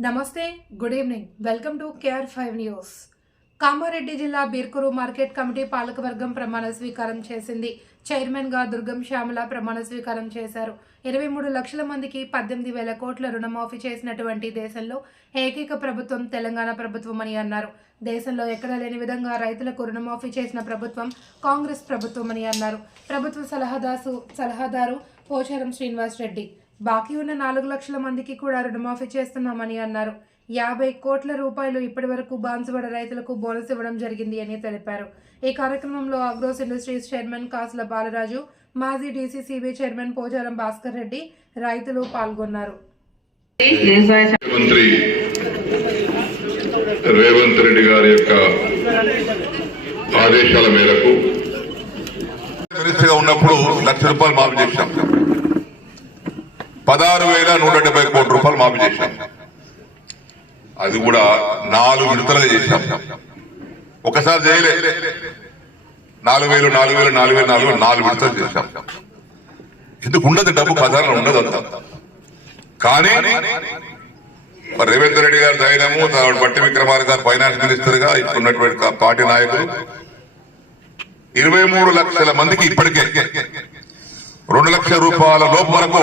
నమస్తే good evening welcome to K R five news Kamareddy జిల్లా Birkur market committee పాలకవర్గం ప్రమాణ స్వీకారం చేసింది. చైర్మన్గా దుర్గం శ్యామల ప్రమాణ స్వీకారం చేశారు. ఇరవై మూడు లక్షల మందికి పద్దెనిమిది వేల కోట్ల రుణమాఫీ చేసినటువంటి దేశంలో ఏకైక ప్రభుత్వం తెలంగాణ ప్రభుత్వం అని అన్నారు. దేశంలో ఎక్కడా లేని విధంగా రైతులకు రుణమాఫీ చేసిన ప్రభుత్వం కాంగ్రెస్ ప్రభుత్వం అని అన్నారు. ప్రభుత్వ సలహాదాసు సలహాదారు పోచారం శ్రీనివాస్ రెడ్డి. బాకీ ఉన్న నాలుగు లక్షల మందికి కూడా రుణమాఫీ చేస్తున్నామని అన్నారు. యాభై కోట్ల రూపాయలు ఇప్పటి వరకు బాన్సుబడ రైతులకు బోనస్ ఇవ్వడం జరిగింది అని తెలిపారు. ఈ కార్యక్రమంలో agros industries chairman Kasula Balaraju మాజీ డీసీసీబీ చైర్మన్ పోచారం భాస్కర్ రెడ్డి రైతులు పాల్గొన్నారు. రేవంత్ రెడ్డి గారి యొక్క ఆదేశాల మేరకు ఉన్నప్పుడు లక్ష రూపాయలు మాఫీ చేశాం. పదహారు వేల నూట డెబ్బై కోట్ల రూపాయలు మాఫీ చేశాం. అది కూడా నాలుగు విడతలుగా చేశాం. ఒకసారి చేయలే. నాలుగు వేలు నాలుగు వేలు నాలుగు వేలు నాలుగు వేలు నాలుగు విడతలు చేశాం. ఎందుకు ఉండదు డబ్బు? ఖజానా ఉండదు అంత. కానీ రేవంత్ రెడ్డి గారి ధైర్యము తర్వాత బట్టి విక్రమార్ గారు ఫైనాన్స్ మినిస్టర్గా ఇప్పుడున్నటువంటి పార్టీ నాయకులు. ఇరవై మూడు లక్షల మందికి ఇప్పటికే రెండు లక్షల రూపాయల లోపు వరకు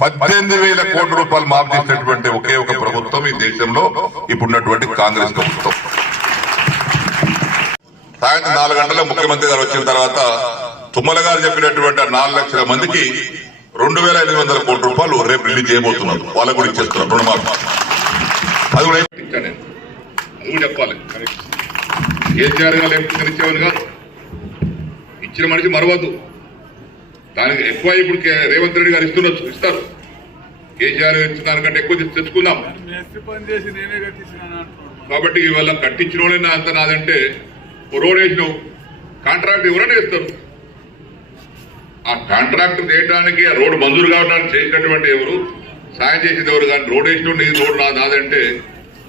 పద్దెనిమిది వేల కోట్ల రూపాయలు మాఫ్ చేసినటువంటి ఒకే ఒక ప్రభుత్వం ఈ దేశంలో ఇప్పుడున్నటువంటి కాంగ్రెస్ ప్రభుత్వం. సాయంత్రం నాలుగు గంటల ముఖ్యమంత్రి గారు వచ్చిన తర్వాత తుమ్మల గారు చెప్పినటువంటి నాలుగు లక్షల మందికి రెండు వేల ఐదు వందల కోట్ల రూపాయలు రేపు రిలీజ్ చేయబోతున్నారు. వాళ్ళకు కూడా ఇచ్చేస్తున్నారు. రుణమాఫీ. అది కూడా అది కూడా చెప్పాలి. కేసీఆర్ గారు ఇచ్చేవారు కాదు. ఇచ్చిన మనిషి మరవద్దు. దానికి ఎక్కువ ఇప్పుడు రేవంత్ రెడ్డి గారు ఇస్తున్నారు ఇస్తారు. కేసీఆర్ ఇచ్చిన దానికంటే ఎక్కువ తెచ్చు- తెచ్చుకుందాం. కాబట్టి ఇవాళ కట్టించిన నా అంత నాదంటే ఓ రోడ్ వేసినావు కాంట్రాక్ట్ ఎవరైనా వేస్తారు ఆ కాంట్రాక్ట్ చేయడానికి ఆ రోడ్డు మంజూరు కావడానికి చేసినటువంటి ఎవరు సాయం చేసేది ఎవరు? కానీ రోడ్ వేసిన నీ రోడ్డు నా నాదంటే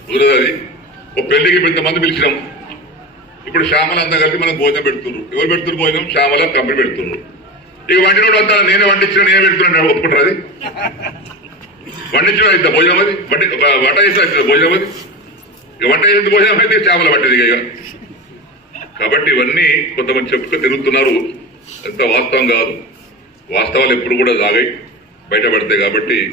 కుదరదు అది. ఒక పెళ్ళికి ఇంతమంది పిలిచినాం. ఇప్పుడు శ్యామల అంతా కలిసి మనం భోజనం పెడుతున్నారు. ఎవరు పెడుతున్నారు భోజనం? శ్యామల కంపెనీ పెడుతున్నారు. ఇక వండినోడు అంతా నేనే వండించిన నేనే పెడుతున్నాను ఒప్పుకుంటారు అది? వండించిన అయితే భోజనం అది? వండి వంట చేసిన అవుతుంది భోజనం అది? ఇక వంట చేసిన భోజనం అయితే చేపల పట్టేది ఇక కాబట్టి ఇవన్నీ కొంతమంది చెప్పుకు తిరుగుతున్నారు. ఎంత వాస్తవం కాదు. వాస్తవాలు ఎప్పుడు కూడా సాగాయి. బయటపడతాయి కాబట్టి